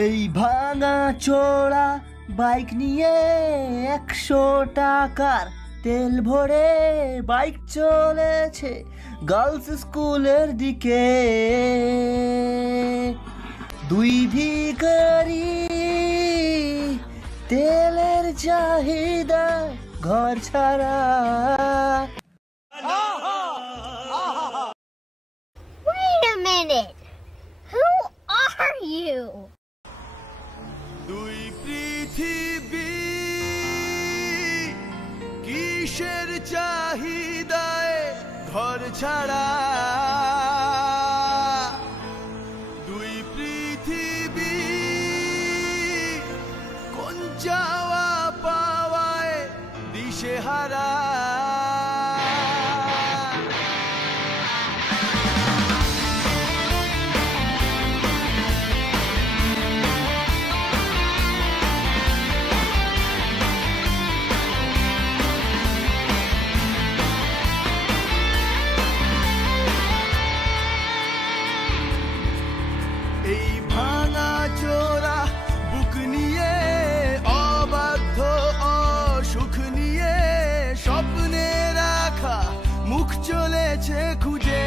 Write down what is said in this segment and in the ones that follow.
এই ভাঙা চোরা বাইক নিয়ে 100 টাকার তেল ভরে বাইক চলেছে গার্লস স্কুলের দিকে। দুই ভিখারি তেলের চাহিদা ঘর ছাড়া। Wait a minute. Who are you? দুই পৃথিবী কিসের চাহিদায় ঘর ছাড়া। দুই পৃথিবী কোন যাওয়া পাওয়ায় দিশেহারা। এই ভাঙা চোরা বুক নিয়ে অবাধ্য অসুখ নিয়ে স্বপ্নে রাখা মুখ চলেছে খুঁজে।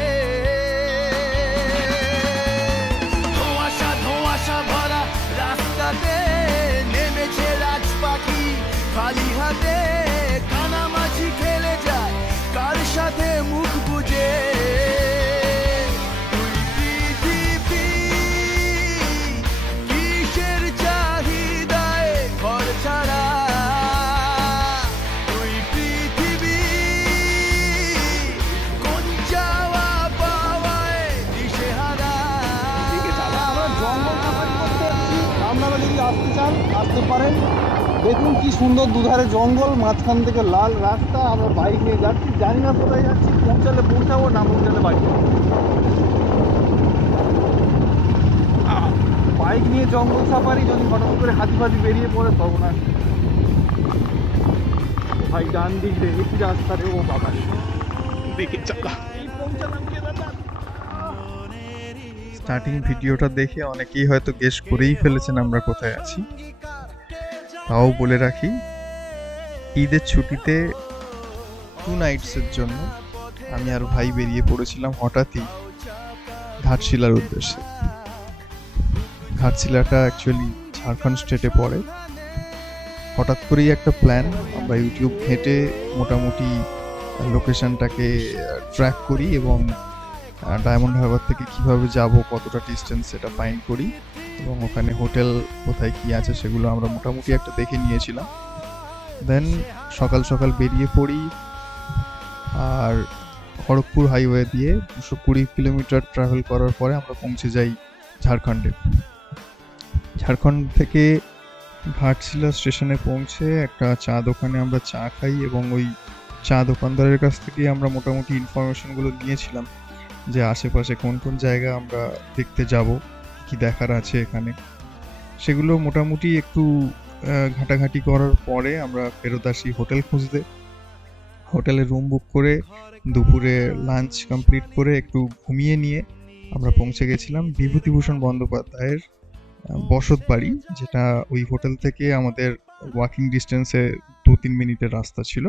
ধোঁয়াশা ধোঁয়াশা ভরা রাস্তাতে নেমেছে রাজ পাখি খালি হাতে। কানামাছি খেলে যায় কার সাথে মুখ বুঝে। আসতে পারেন, দেখুন কি সুন্দর দুধারে জঙ্গল, মাঝখান থেকে লাল রাস্তা। আমরা বাইক নিয়ে যাচ্ছি, জানি না কোথায় যাচ্ছি, পৌঁছালে পৌঁছাবো, না পৌঁছালে বাড়ি। বাইক নিয়ে জঙ্গল সাফারি, যদি হঠাৎ করে হাতি ফাতি বেরিয়ে পড়ে তখন আর ভাই ডান দিক দেখেছি রাস্তা রে, ও বাবা দেখে চালা। পৌঁছালাম কেদারনাথ। স্টার্টিং ভিডিওটা দেখে অনেকেই হয়তো গেস করেই ফেলেছেন আমরা কোথায় আছি। তাও বলে রাখি, ঈদের ছুটিতে 2 নাইটসের জন্য আমি আর ভাই বেরিয়ে পড়েছিলাম হঠাৎই ঘাটশিলার উদ্দেশ্যে। ঘাটশিলাটা অ্যাকচুয়ালি ঝাড়খণ্ড স্টেটে পড়ে। হঠাৎ করেই একটা প্ল্যান, আমরা ইউটিউব ঘেঁটে মোটামুটি লোকেশনটাকে ট্র্যাক করি এবং ডায়মন্ড হারবার থেকে কিভাবে যাব, কতটা ডিস্টেন্স সেটা ফাইন্ড করি এবং ওখানে হোটেল কোথায় কি আছে সেগুলো আমরা মোটামুটি একটা দেখে নিয়েছিলাম। দেন সকাল সকাল বেরিয়ে পড়ি আর খড়গপুর হাইওয়ে দিয়ে 220 কিলোমিটার ট্রাভেল করার পরে আমরা পৌঁছে যাই ঝাড়খণ্ডে। ঝাড়খণ্ড থেকে ঘাটশিলা স্টেশনে পৌঁছে একটা চা দোকানে আমরা চা খাই এবং ওই চা দোকানদারের কাছ থেকে আমরা মোটামুটি ইনফরমেশনগুলো নিয়েছিলাম যে আশেপাশে কোন কোন জায়গা আমরা দেখতে যাব, কি দেখার আছে এখানে। সেগুলো মোটামুটি একটু ঘাটাঘাটি করার পরে আমরা ফেরত আসি হোটেল খুঁজতে। হোটেলে রুম বুক করে দুপুরে লাঞ্চ কমপ্লিট করে একটু ঘুমিয়ে নিয়ে আমরা পৌঁছে গেছিলাম বিভূতিভূষণ বন্দ্যোপাধ্যায়ের বসত বাড়ি, যেটা ওই হোটেল থেকে আমাদের ওয়াকিং ডিস্টেন্সে 2-3 মিনিটের রাস্তা ছিল।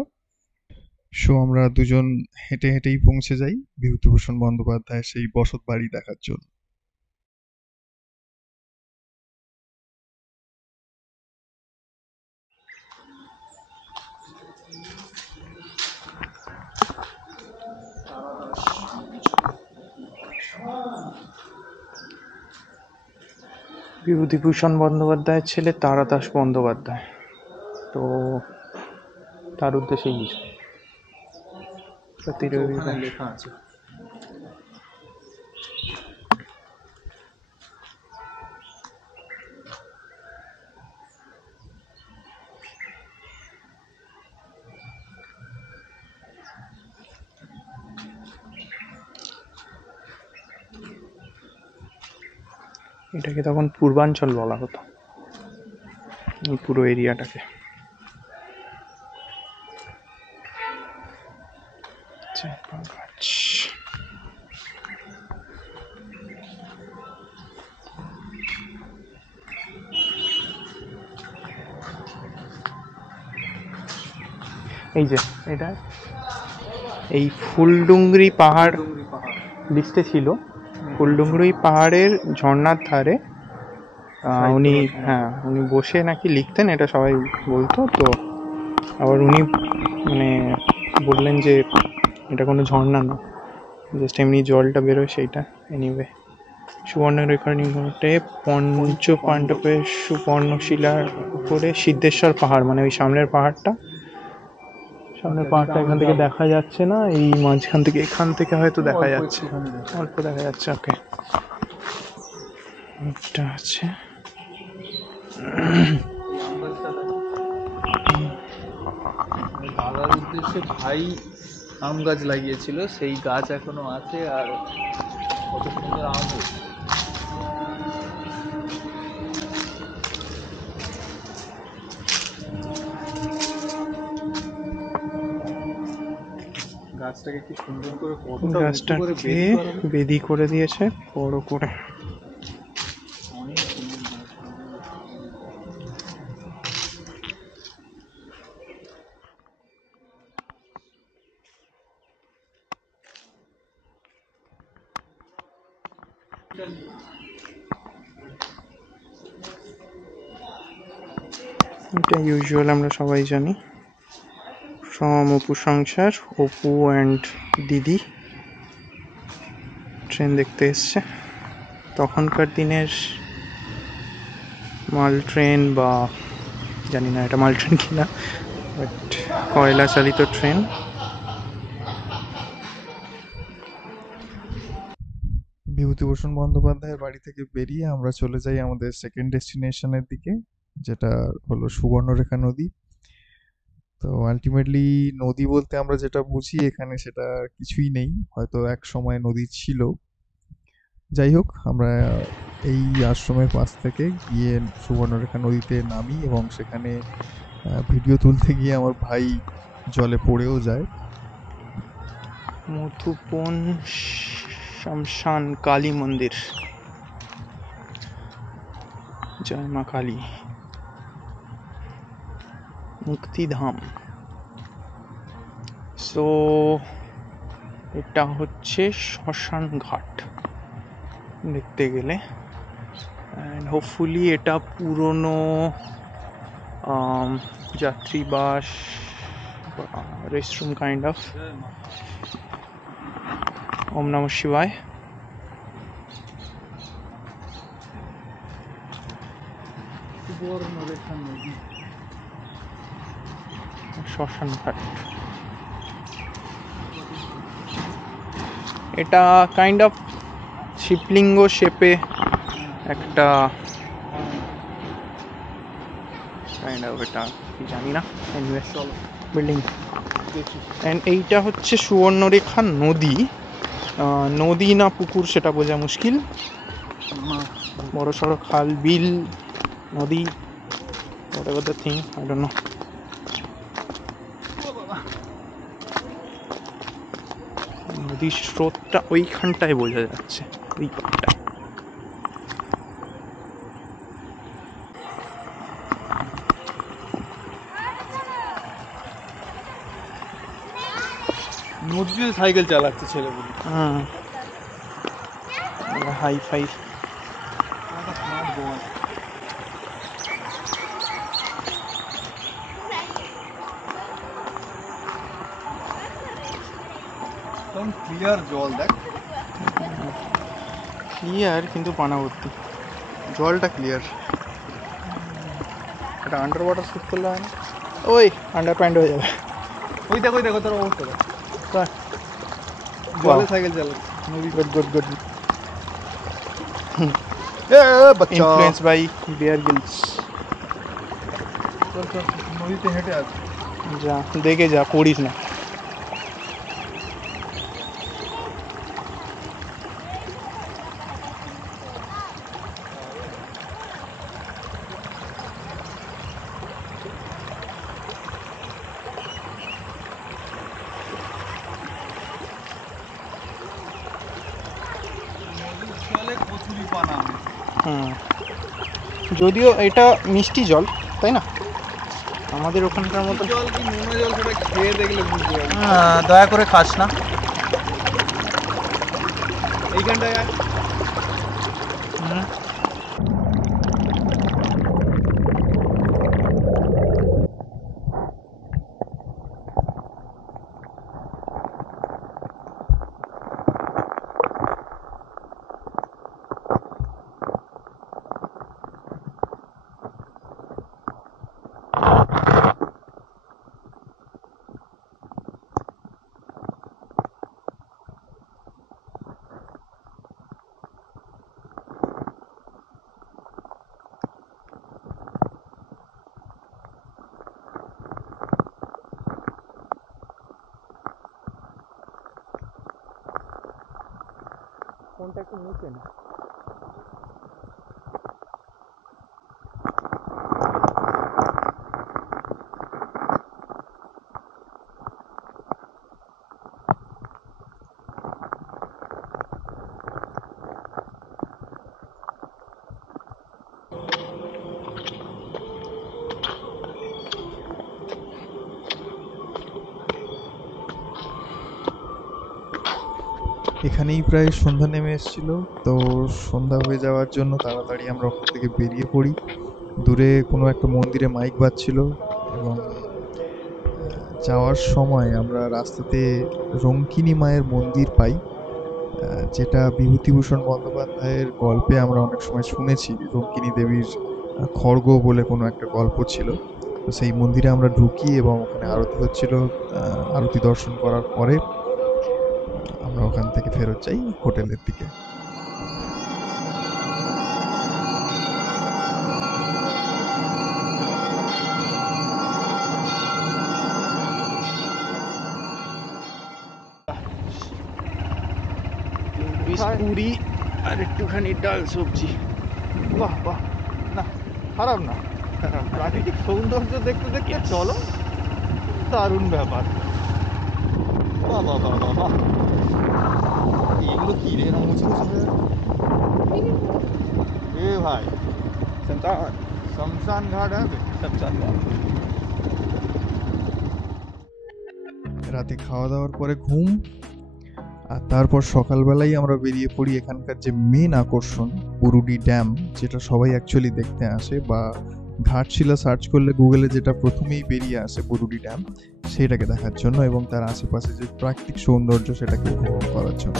সো আমরা দুজন হেঁটে হেঁটেই পৌঁছে যাই বিভূতিভূষণ বন্দ্যোপাধ্যায়ের সেই বসত বাড়ি দেখার জন্য। বিভূতিভূষণ বন্দ্যোপাধ্যায়ের ছেলে তারাদাস বন্দ্যোপাধ্যায়, তো তার উদ্দেশ্যেই লেখা আছে। এটাকে তখন পূর্বাঞ্চল বলা হতো, এই পুরো এরিয়াটাকে। এই যে এটা এই ফুলডুংরি পাহাড় লিস্টে ছিল। ফুলডুংরি পাহাড়ের ঝর্ণার ধারে উনি উনি বসে নাকি লিখতেন, এটা সবাই বলতো। তো আবার উনি মানে বললেন যে এটা কোনো ঝর্ণা না, জাস্ট এমনি জলটা বেরোয় সেইটা। এনিওয়ে, সুবর্ণরেখার নিকটে পঞ্চ পাণ্ডবের সুবর্ণশিলার উপরে সিদ্ধেশ্বর পাহাড়, মানে ওই সামনের পাহাড়টা এখান থেকে দেখা যাচ্ছে না, এই মাঝখান থেকে এখান থেকে হয়তো দেখা যাচ্ছে, অল্প দেখা যাচ্ছে। ওকে, এটা আছে দাদার উদ্দেশ্যে ভাই আম গাছ লাগিয়েছিল, সেই গাছ এখনো আছে আর কত সুন্দর আম হয়েছে। গাছটাকে কি সুন্দর করে গাছটাকে বেদি করে দিয়েছে বড় করে। এটা ইউজুয়াল আমরা সবাই জানি, ফ্রম অপু সংসার, অপু অ্যান্ড দিদি ট্রেন দেখতে এসছে। তখনকার দিনের মাল ট্রেন, বা জানি না এটা মাল ট্রেন কিনা, বাট কয়লা চালিত ট্রেন। বিভূতিভূষণ বন্দ্যোপাধ্যায়ের বাড়ি থেকে বেরিয়ে আমরা চলে যাই আমাদের সেকেন্ড ডেস্টিনেশনের দিকে, যেটা হলো সুবর্ণরেখা নদী। তো আলটিমেটলি নদী বলতে আমরা যেটা বুঝি এখানে সেটা কিছুই নেই, হয়তো এক সময় নদী ছিল। যাই হোক, আমরা এই আশ্রমের পাশ থেকে গিয়ে সুবর্ণরেখা নদীতে নামি এবং সেখানে ভিডিও তুলতে গিয়ে আমার ভাই জলে পড়েও যায়। মধুবন শ্মশান কালী মন্দির, জয় মা কালী, মুক্তিধাম। সো এটা হচ্ছে শ্মশান ঘাট দেখতে গেলে, অ্যান্ড হোপফুলি এটা পুরনো যাত্রীবাস, রেস্টরুম কাইন্ড অফ। ওম নমঃ শিবায়। শ্মশান ঘাট, এটা কাইন্ড অফ শিবলিঙ্গ শেপে একটা কাইন্ড অফ, এটা কি জানি না, বিল্ডিং। অ্যান্ড এইটা হচ্ছে সুবর্ণরেখা নদী, নদী না পুকুর সেটা বোঝা মুশকিল। বড় সড়ো খাল, বিল, নদী, whatever the thing, I don't know. নদীর স্রোতটা ওইখানটায় বোঝা যাচ্ছে, ওই পাটটা। নদীতে সাইকেল চালাচ্ছে ছেলেগুলো। Hi fi. ক্লিয়ার জল, দেখ ক্লিয়ার কিন্তু পানা ভর্তি, জলটা ক্লিয়ার। এটা আন্ডার ওয়াটার শ্যুট করলে হয় না? ওই আন্ডার প্যান্ট হয়ে যাবে। ওই দেখো, ওই দেখো তোর অবস্থা, জলে সাইকেল চালাচ্ছে নদী। Good good good. Influence by Bear Grylls. নদীতে হেঁটে আছে, যা দেখে যা, পড়িস না। যদিও এটা মিষ্টি জল, তাই না? আমাদের ওখানকার মতো জল কি নোনা জল সেটা খেয়ে দেখলে বুঝতে পারবে। দয়া করে খাস না। এইখানটায় আয়। ফোনটা একটু নিচে না। এখানেই প্রায় সন্ধ্যা নেমে এসেছিল, তো সন্ধ্যা হয়ে যাওয়ার জন্য তাড়াতাড়ি আমরা ওখান থেকে বেরিয়ে পড়ি। দূরে কোনো একটা মন্দিরে মাইক বাজছিল এবং যাওয়ার সময় আমরা রাস্তাতে রঙ্কিনী মায়ের মন্দির পাই, যেটা বিভূতিভূষণ বন্দ্যোপাধ্যায়ের গল্পে আমরা অনেক সময় শুনেছি। রঙ্কিনী দেবীর খড়গ বলে কোনো একটা গল্প ছিল। তো সেই মন্দিরে আমরা ঢুকি এবং ওখানে আরতি হচ্ছিল। আরতি দর্শন করার পরে আমরা ওখান থেকে ফেরত যাই হোটেলের দিকে। পুরি আর একটুখানি ডাল সবজি। বাহ বাহ, না খারাপ না, প্রাকৃতিক সৌন্দর্য দেখতে দেখতে চলো, দারুণ ব্যাপার। বাহ বাহ বাহ বাহ বাহ, এগুলো কি রে না মুছে মুছে এ ভাই, শমশান ঘাট হবে। রাতে খাওয়া দাওয়ার পরে ঘুম, আর তারপর সকালবেলায় আমরা বেরিয়ে পড়ি এখানকার যে মেন আকর্ষণ বুরুডি ড্যাম, যেটা সবাই অ্যাকচুয়ালি দেখতে আসে, বা ঘাটশিলা সার্চ করলে গুগলে যেটা প্রথমেই বেরিয়ে আসে বুরুডি ড্যাম, সেটাকে দেখার জন্য এবং তার আশেপাশে যে প্রাকৃতিক সৌন্দর্য সেটাকে উপভোগ করার জন্য।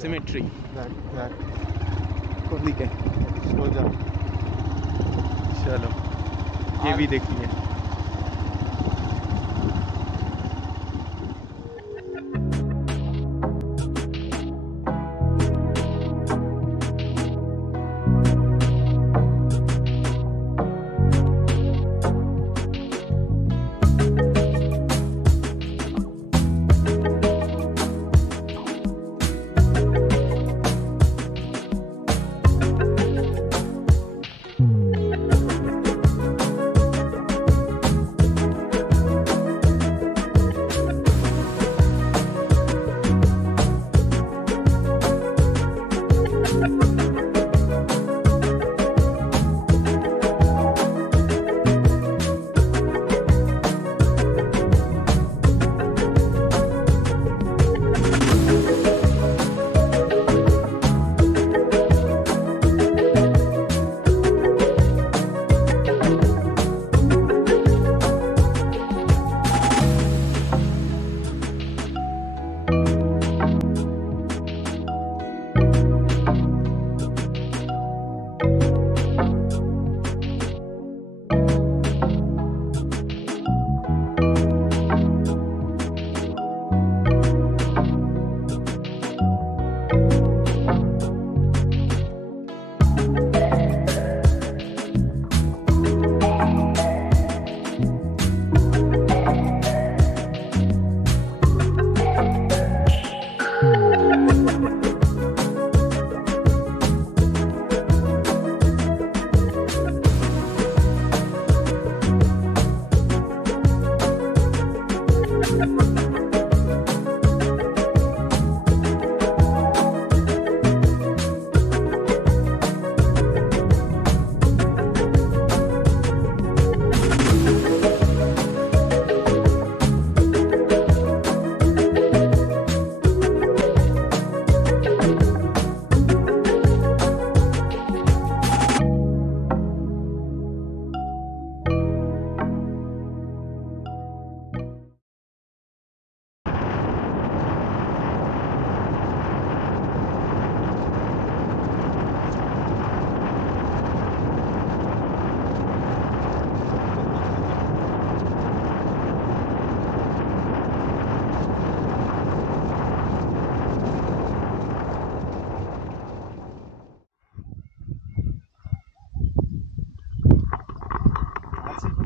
সিমেট্রি দেখ দেখ কোন দিকে? সোজা চলো ये भी देखिए।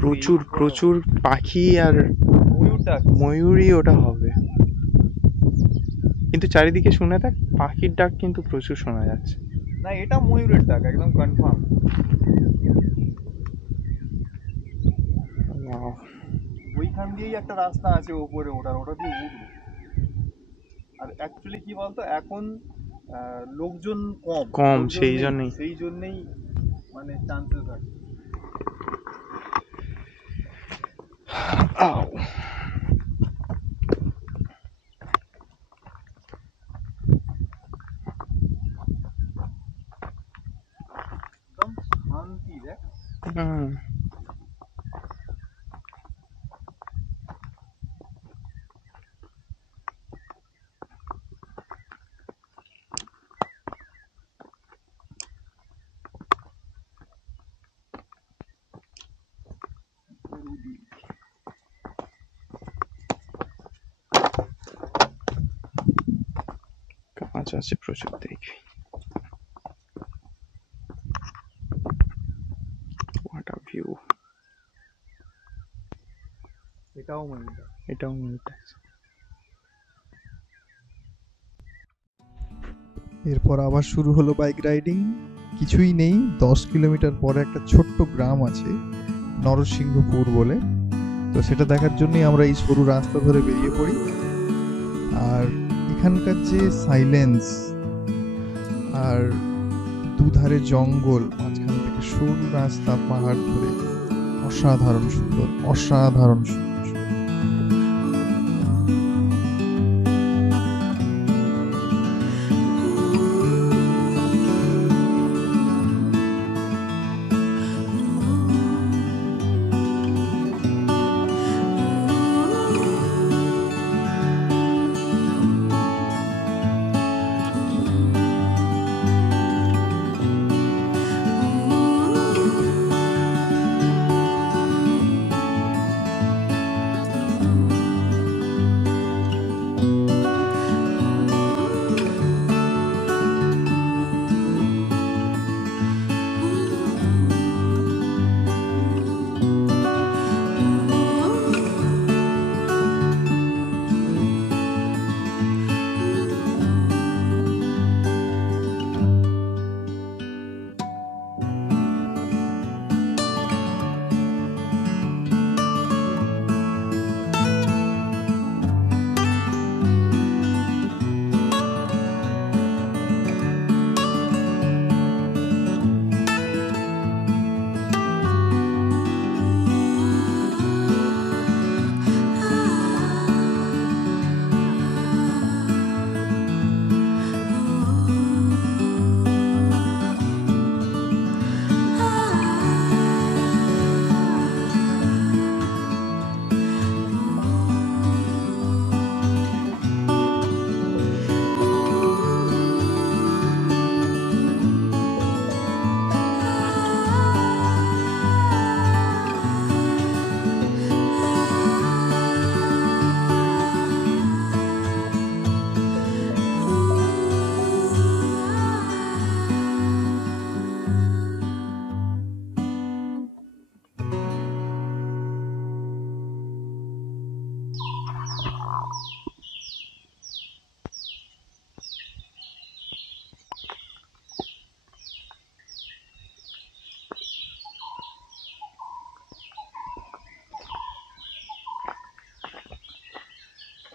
প্রচুর প্রচুর পাখি আর ময়ূর ডাক। ময়ূরই ওটা হবে, কিন্তু চারিদিকে শুনে থাক পাখির ডাক কিন্তু প্রচুর শোনা যাচ্ছে। না, এটা ময়ূরের ডাক, একদম কনফার্ম। ওইখান দিয়েই একটা রাস্তা আছে ওপরে ওঠার, ওটা দিয়ে উঠবো। আর অ্যাকচুয়ালি কি বলতো, এখন লোকজন কম কম, লোকজন সেই নেই, জন্যই। সেই জন্যই মানে চান্সেস আছে। আউ। একদম শান্তি দেখ। হুম। গাছ আছে প্রচুর দেখবি। What a view! এটাও ময়ূর ডাক। এটাও ময়ূর ডাক। এরপর আবার শুরু হলো বাইক রাইডিং। কিছুই নেই, 10 কিলোমিটার পরে একটা ছোট্ট গ্রাম আছে নরসিংহপুর বলে। তো সেটা দেখার জন্যই আমরা এই সরু রাস্তা ধরে বেরিয়ে পড়ি। আর এখানকার যে সাইলেন্স আর দুধারে জঙ্গল, মাঝখান থেকে সরু রাস্তা পাহাড় ধরে, অসাধারণ সুন্দর, অসাধারণ সুন্দর।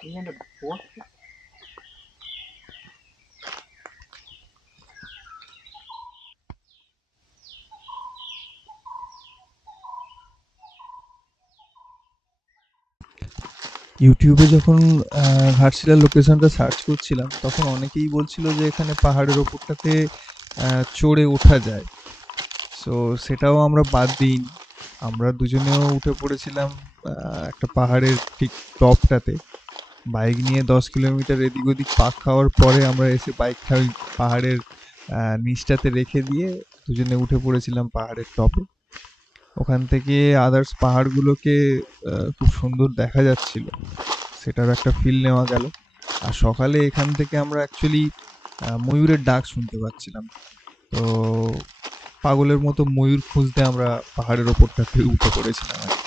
এখানে বসে ইউটিউবে যখন ঘাটশিলার লোকেশনটা সার্চ করছিলাম, তখন অনেকেই বলছিল যে এখানে পাহাড়ের ওপরটাতে চড়ে ওঠা যায়। সো সেটাও আমরা বাদ দিইনি, আমরা দুজনেও উঠে পড়েছিলাম একটা পাহাড়ের ঠিক টপটাতে। বাইক নিয়ে 10 কিলোমিটার এদিক ওদিক পাক খাওয়ার পরে আমরা এসে বাইকটা ওই পাহাড়ের নিচটাতে রেখে দিয়ে দুজনে উঠে পড়েছিলাম পাহাড়ের টপে। ওখান থেকে আদার্স পাহাড়গুলোকে খুব সুন্দর দেখা যাচ্ছিল, সেটার একটা ফিল নেওয়া গেল। আর সকালে এখান থেকে আমরা অ্যাকচুয়ালি ময়ূরের ডাক শুনতে পাচ্ছিলাম। তো পাগলের মতো ময়ূর খুঁজতে আমরা পাহাড়ের ওপরটাতে উঠে পড়েছিলাম আর কি।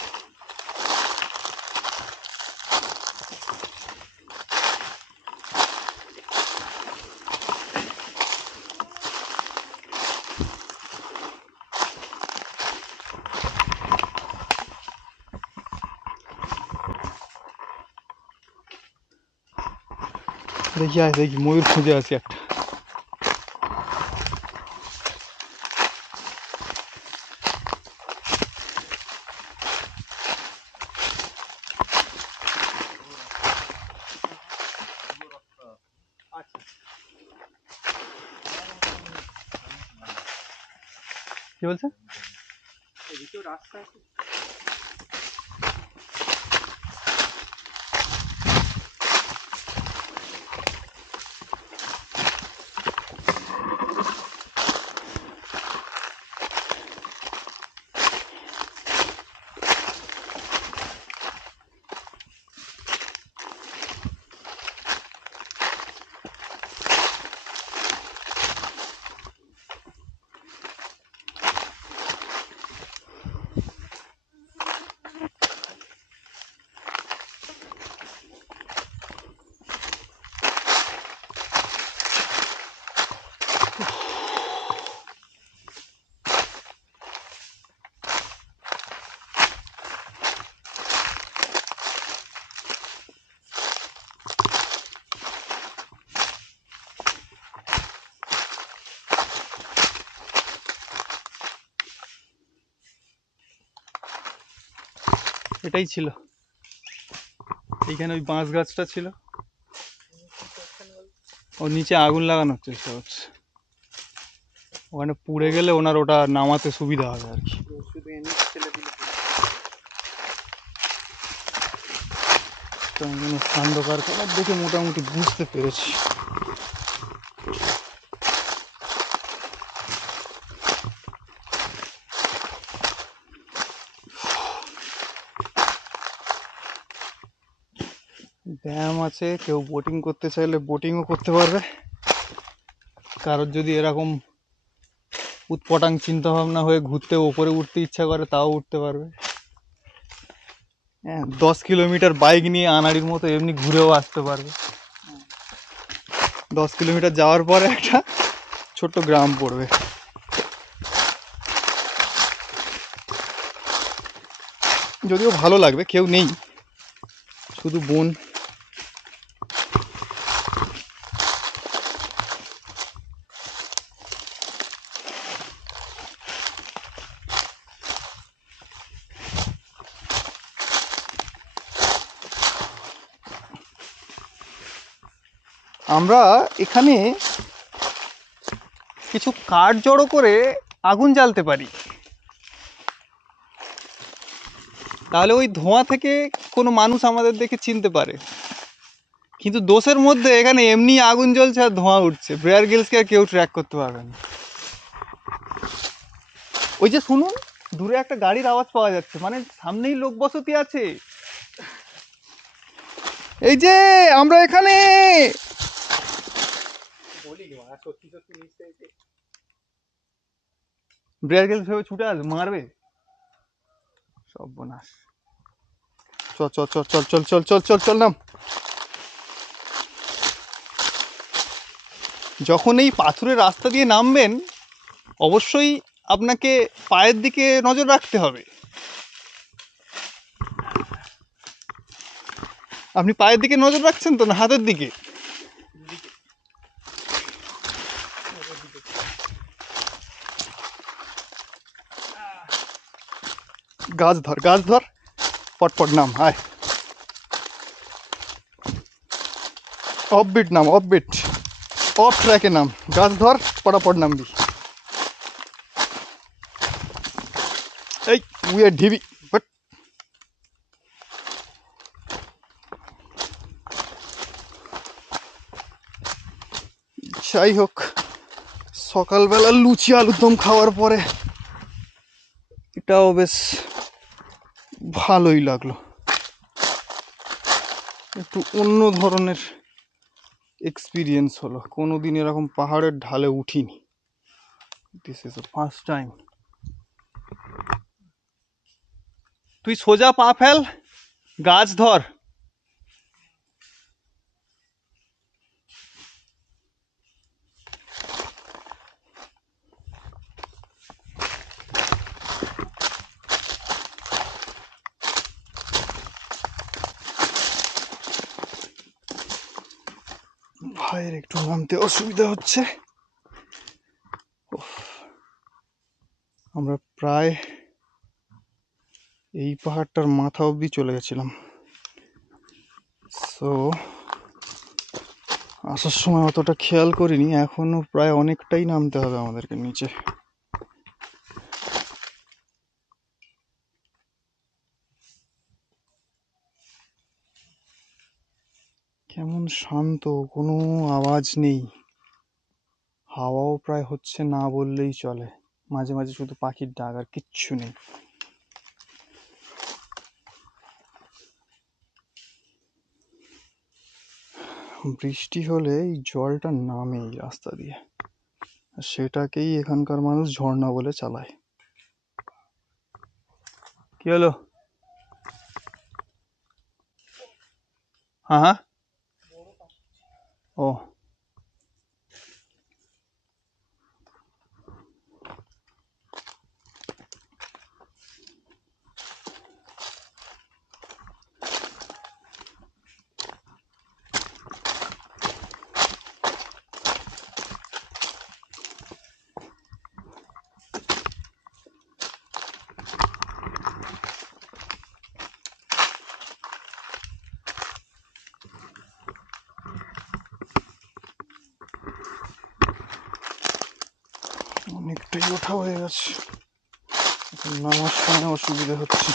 দেখি ময়ূর খুঁজে আছি একটা। কি বলছে? এটাই ছিল, এইখানে ওই বাঁশ গাছটা ছিল, ও নিচে আগুন লাগানোর চেষ্টা করছে, ওখানে পুড়ে গেলে ওনার ওটা নামাতে সুবিধা হবে আর কি। অন্ধকার কালার দেখে মোটামুটি বুঝতে পেরেছি। ড্যাম আছে, কেউ বোটিং করতে চাইলে বোটিংও করতে পারবে, কারোর যদি এরকম উৎপটাং চিন্তা ভাবনা হয়ে ঘুরতে ওপরে উঠতে ইচ্ছা করে তাও উঠতে পারবে। হ্যাঁ, 10 কিলোমিটার বাইক নিয়ে আনাড়ির মতো এমনি ঘুরেও আসতে পারবে। 10 কিলোমিটার যাওয়ার পরে একটা ছোট্ট গ্রাম পড়বে। যদিও ভালো লাগবে, কেউ নেই, শুধু বন। আমরা এখানে কিছু কাঠ জড়ো করে আগুন জ্বালতে পারি, তাহলে ওই ধোঁয়া থেকে কোনো মানুষ আমাদের দেখে চিনতে পারে। কিন্তু দোষের মধ্যে এখানে এমনি আগুন জ্বলছে আর ধোঁয়া উঠছে, বেয়ার গ্রিলসকে আর কেউ ট্র্যাক করতে পারবে না। ওই যে শুনুন, দূরে একটা গাড়ির আওয়াজ পাওয়া যাচ্ছে, মানে সামনেই লোক বসতি আছে। এই যে আমরা এখানে, বেয়ার গ্রিলস ভেবে ছুটে আসবে, মারবে সব বোনাস। চল চল চল চল চল চল চল চল চল নাম। যখন এই পাথুরের রাস্তা দিয়ে নামবেন অবশ্যই আপনাকে পায়ের দিকে নজর রাখতে হবে। আপনি পায়ের দিকে নজর রাখছেন তো, না হাতের দিকে? গাছ ধর, গাছ ধর, পটপট নাম। হায়, অফবিট নাম, অফবিট, অফ ট্র্যাকে নাম, গাছ ধর, পটাপট নামবি। এই উই আর ঢিবি, বাট যাই হোক, সকালবেলা লুচি আলুর দম খাওয়ার পরে এটাও বেশ ভালোই লাগলো, একটু অন্য ধরনের এক্সপিরিয়েন্স হলো। কোনোদিন এরকম পাহাড়ের ঢালে উঠিনি। This is the first time. তুই সোজা পা ফেল, গাছ ধর। ভাইয়ের একটু নামতে অসুবিধা হচ্ছে। আমরা প্রায় এই পাহাড়টার মাথা অবধি চলে গেছিলাম। সো আসার সময় অতটা খেয়াল করিনি, এখনো প্রায় অনেকটাই নামতে হবে আমাদেরকে নিচে। কেমন শান্ত, কোনো আওয়াজ নেই, হাওয়াও প্রায় হচ্ছে না বললেই চলে, মাঝে মাঝে শুধু পাখির ডাক আর কিচ্ছু নেই। বৃষ্টি হলে এই জলটা নামে এই রাস্তা দিয়ে, আর সেটাকেই এখানকার মানুষ ঝর্ণা বলে চালায়। কি হলো? হ্যাঁ হ্যাঁ, ও অনেকটাই ওঠা হয়ে গেছে, এখন নামার সময় অসুবিধা হচ্ছে।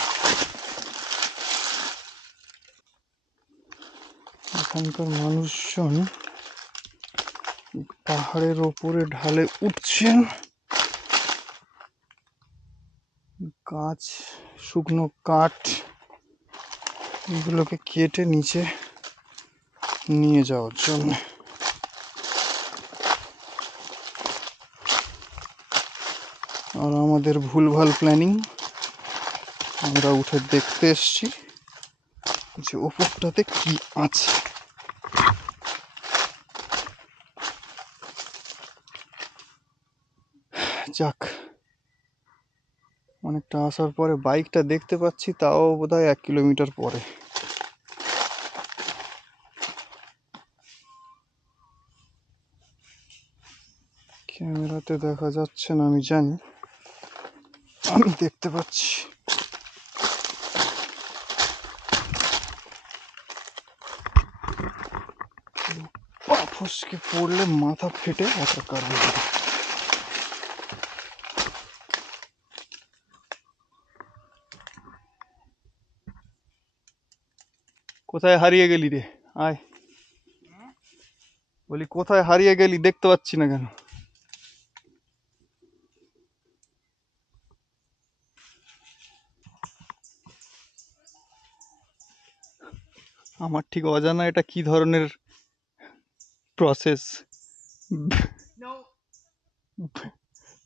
এখানকার মানুষজন পাহাড়ের ওপরে ঢালে উঠছেন, গাছ, শুকনো কাঠ এগুলোকে কেটে নিচে নিয়ে যাওয়ার জন্য। আর আমাদের ভুলভাল প্ল্যানিং, আমরা উঠে দেখতে এসছি যে ওপরটাতে কি আছে। যাক, অনেকটা আসার পরে বাইকটা দেখতে পাচ্ছি, তাও বোধহয় 1 কিলোমিটার পরে। ক্যামেরাতে দেখা যাচ্ছে না আমি জানি, আমি দেখতে পাচ্ছি। পা ফসকে পড়লে মাথা ফেটে একাকার হয়ে যাবে। কোথায় হারিয়ে গেলি রে? আয়, বলি কোথায় হারিয়ে গেলি, দেখতে পাচ্ছি না কেন? আমার ঠিক অজানা এটা কি ধরনের প্রসেস।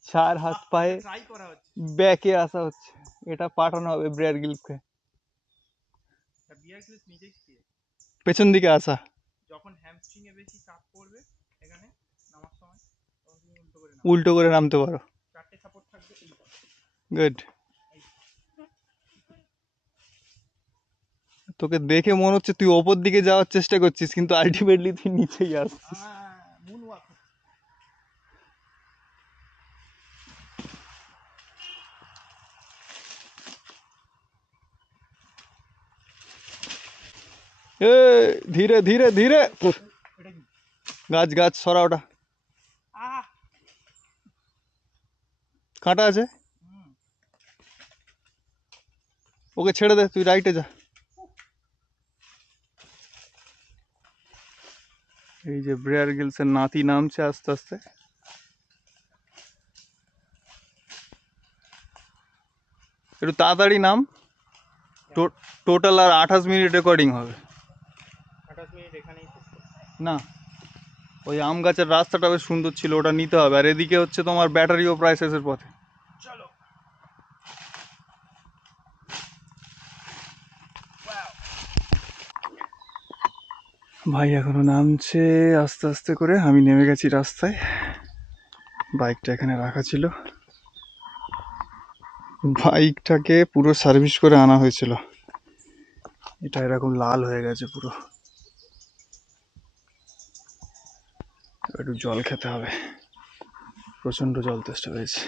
4 হাত পায়ে ব্যাকে আসা হচ্ছে, এটা পাঠানো হবে ব্রেয়ার গিলকে। পেছন দিকে আসা, যখন হ্যামস্ট্রিং এ বেশি চাপ পড়বে এখানে নামার সময়, তখন তুমি উল্টো করে নামতে পারো। চারটে সাপোর্ট থাকবে। গুড। তোকে দেখে মনে হচ্ছে তুই ওপর দিকে যাওয়ার চেষ্টা করছিস, কিন্তু আলটিমেটলি তুই নিচেই আসছিস। এ ধীরে ধীরে ধীরে, গাছ গাছ সরা, ওটা কাঁটা আছে, ওকে ছেড়ে দে, তুই রাইটে যা। এই যে ব্রেয়ার গিলসের নাতি নামছে আস্তে আস্তে। একটু তাড়াতাড়ি নাম, টোটাল আর 28 মিনিট রেকর্ডিং হবে। 28 মিনিট এখানেই না, ওই আম গাছের রাস্তাটা বেশ সুন্দর ছিল, ওটা নিতে হবে। আর এদিকে হচ্ছে তোমার ব্যাটারিও প্রায় শেষের পথে। ভাই এখনো নামছে আস্তে আস্তে করে, আমি নেমে গেছি রাস্তায়। বাইকটা এখানে রাখা ছিল, বাইকটাকে পুরো সার্ভিস করে আনা হয়েছিল। এটা এরকম লাল হয়ে গেছে পুরো। একটু জল খেতে হবে, প্রচন্ড জল তেষ্টা পেয়েছে।